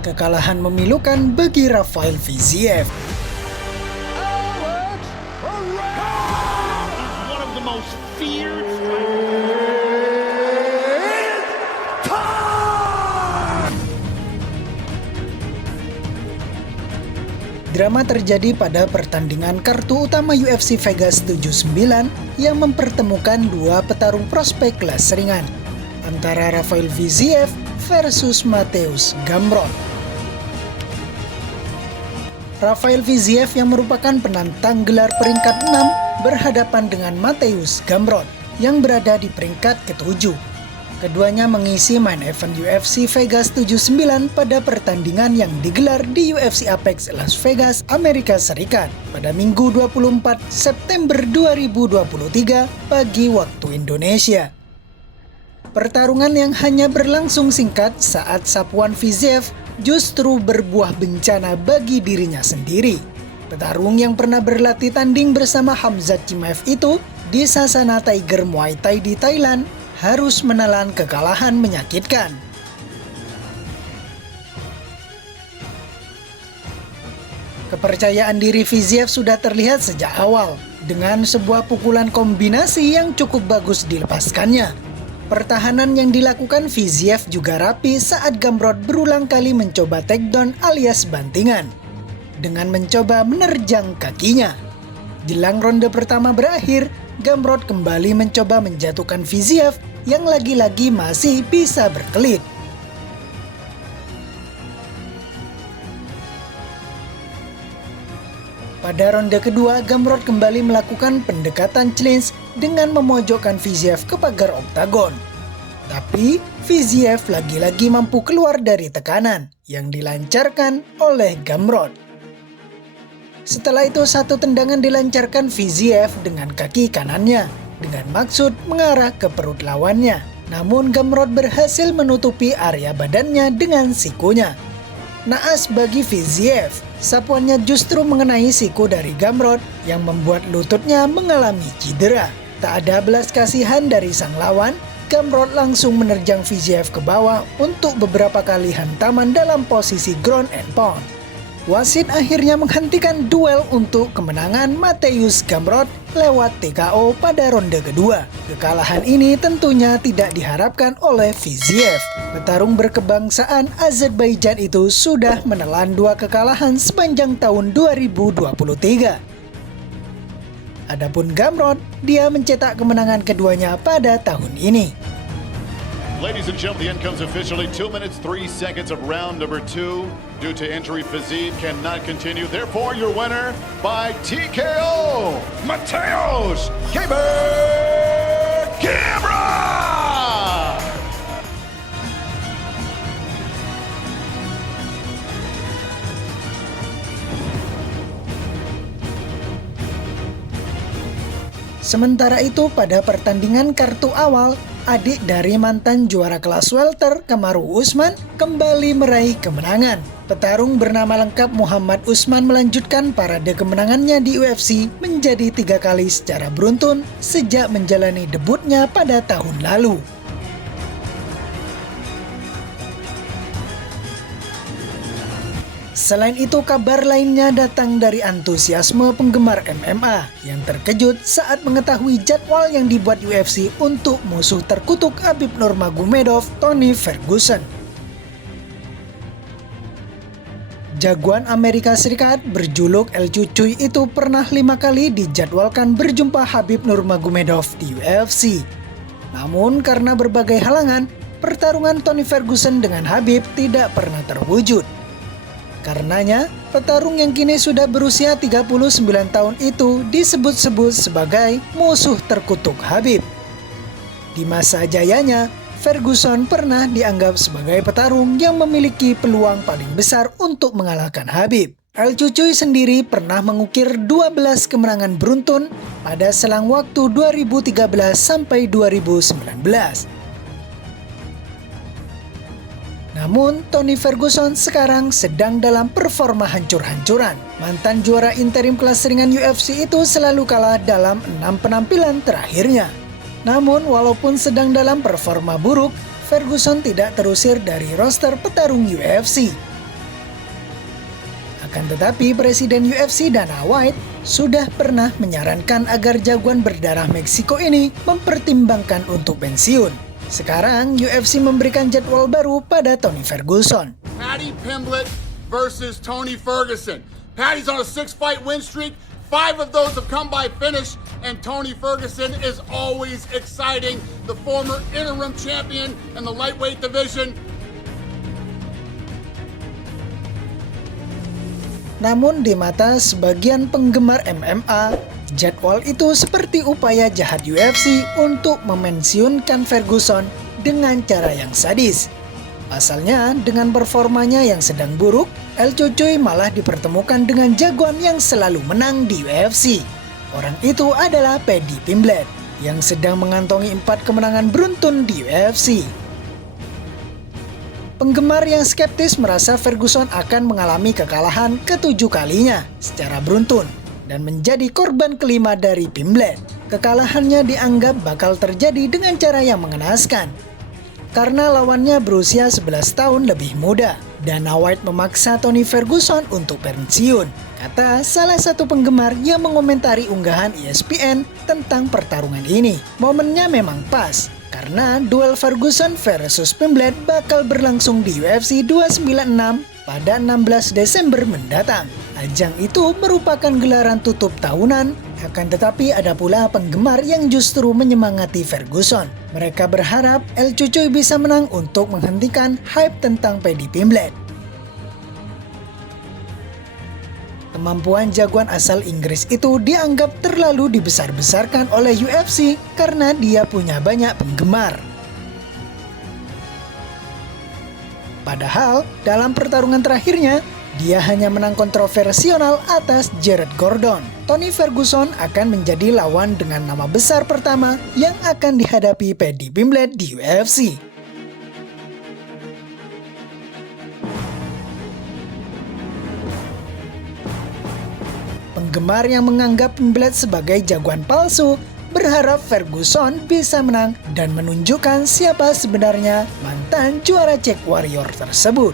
Kekalahan memilukan bagi Rafael Fiziev. One of the most feared. Drama terjadi pada pertandingan kartu utama UFC Vegas 79 yang mempertemukan dua petarung prospek kelas ringan antara Rafael Fiziev versus Mateusz Gamrot. Rafael Fiziev yang merupakan penantang gelar peringkat 6 berhadapan dengan Mateusz Gamrot yang berada di peringkat ke-7. Keduanya mengisi main event UFC Vegas 79 pada pertandingan yang digelar di UFC Apex Las Vegas, Amerika Serikat pada Minggu 24 September 2023 pagi waktu Indonesia. Pertarungan yang hanya berlangsung singkat saat sapuan Fiziev justru berbuah bencana bagi dirinya sendiri. Petarung yang pernah berlatih tanding bersama Khamzat Chimaev itu di Sasana Tiger Muay Thai di Thailand harus menelan kekalahan menyakitkan. Kepercayaan diri Fiziev sudah terlihat sejak awal dengan sebuah pukulan kombinasi yang cukup bagus dilepaskannya. Pertahanan yang dilakukan Fiziev juga rapi saat Gamrot berulang kali mencoba takedown alias bantingan dengan mencoba menerjang kakinya. Jelang ronde pertama berakhir, Gamrot kembali mencoba menjatuhkan Fiziev yang lagi-lagi masih bisa berkelit. Pada ronde kedua, Gamrot kembali melakukan pendekatan clinch dengan memojokkan Fiziev ke pagar oktagon. Tapi, Fiziev lagi-lagi mampu keluar dari tekanan yang dilancarkan oleh Gamrot. Setelah itu, satu tendangan dilancarkan Fiziev dengan kaki kanannya dengan maksud mengarah ke perut lawannya. Namun Gamrot berhasil menutupi area badannya dengan sikunya. Naas bagi Fiziev, sapuannya justru mengenai siku dari Gamrot yang membuat lututnya mengalami cedera. Tak ada belas kasihan dari sang lawan, Gamrot langsung menerjang Fiziev ke bawah untuk beberapa kali hantaman dalam posisi ground and pound. Wasit akhirnya menghentikan duel untuk kemenangan Mateusz Gamrot lewat TKO pada ronde kedua. Kekalahan ini tentunya tidak diharapkan oleh Fiziev. Petarung berkebangsaan Azerbaijan itu sudah menelan dua kekalahan sepanjang tahun 2023. Adapun Gamrot, dia mencetak kemenangan keduanya pada tahun ini. Ladies and gentlemen, the end comes officially. 2 minutes, 3 seconds of round number 2. Due to injury, Fiziev cannot continue. Therefore, your winner by TKO, Mateusz Gamrot! Sementara itu, pada pertandingan kartu awal, adik dari mantan juara kelas welter Kamaru Usman kembali meraih kemenangan. Petarung bernama lengkap Muhammad Usman melanjutkan parade kemenangannya di UFC menjadi 3 kali secara beruntun sejak menjalani debutnya pada tahun lalu. Selain itu, kabar lainnya datang dari antusiasme penggemar MMA yang terkejut saat mengetahui jadwal yang dibuat UFC untuk musuh terkutuk Khabib Nurmagomedov, Tony Ferguson. Jagoan Amerika Serikat berjuluk El Cucuy itu pernah 5 kali dijadwalkan berjumpa Khabib Nurmagomedov di UFC. Namun karena berbagai halangan, pertarungan Tony Ferguson dengan Khabib tidak pernah terwujud. Karenanya, petarung yang kini sudah berusia 39 tahun itu disebut-sebut sebagai musuh terkutuk Khabib. Di masa jayanya, Ferguson pernah dianggap sebagai petarung yang memiliki peluang paling besar untuk mengalahkan Khabib. El Cucuy sendiri pernah mengukir 12 kemenangan beruntun pada selang waktu 2013 sampai 2019. Namun, Tony Ferguson sekarang sedang dalam performa hancur-hancuran. Mantan juara interim kelas ringan UFC itu selalu kalah dalam 6 penampilan terakhirnya. Namun, walaupun sedang dalam performa buruk, Ferguson tidak terusir dari roster petarung UFC. Akan tetapi Presiden UFC Dana White sudah pernah menyarankan agar jagoan berdarah Meksiko ini mempertimbangkan untuk pensiun. Sekarang UFC memberikan jadwal baru pada Tony Ferguson. Paddy Pimblett versus Tony Ferguson. Paddy's on a 6-fight win streak. 5 of those have come by finish, and Tony Ferguson is always exciting. The former interim champion in the lightweight division. Namun di mata sebagian penggemar MMA, jadwal itu seperti upaya jahat UFC untuk memensiunkan Ferguson dengan cara yang sadis. Pasalnya, dengan performanya yang sedang buruk, El Cucuy malah dipertemukan dengan jagoan yang selalu menang di UFC. Orang itu adalah Paddy Pimblett, yang sedang mengantongi 4 kemenangan beruntun di UFC. Penggemar yang skeptis merasa Ferguson akan mengalami kekalahan ke-7 kalinya secara beruntun dan menjadi korban kelima dari Pimblett. Kekalahannya dianggap bakal terjadi dengan cara yang mengenaskan, karena lawannya berusia 11 tahun lebih muda. Dana White memaksa Tony Ferguson untuk pensiun, kata salah satu penggemar yang mengomentari unggahan ESPN tentang pertarungan ini. Momennya memang pas, karena duel Ferguson versus Pimblett bakal berlangsung di UFC 296 pada 16 Desember mendatang. Ajang itu merupakan gelaran tutup tahunan, akan tetapi ada pula penggemar yang justru menyemangati Ferguson. Mereka berharap El Cucuy bisa menang untuk menghentikan hype tentang Paddy Pimblett. Kemampuan jagoan asal Inggris itu dianggap terlalu dibesar-besarkan oleh UFC karena dia punya banyak penggemar. Padahal, dalam pertarungan terakhirnya, dia hanya menang kontroversial atas Jared Gordon. Tony Ferguson akan menjadi lawan dengan nama besar pertama yang akan dihadapi Paddy Pimblett di UFC. Penggemar yang menganggap Pimblett sebagai jagoan palsu berharap Ferguson bisa menang dan menunjukkan siapa sebenarnya mantan juara Czech Warrior tersebut.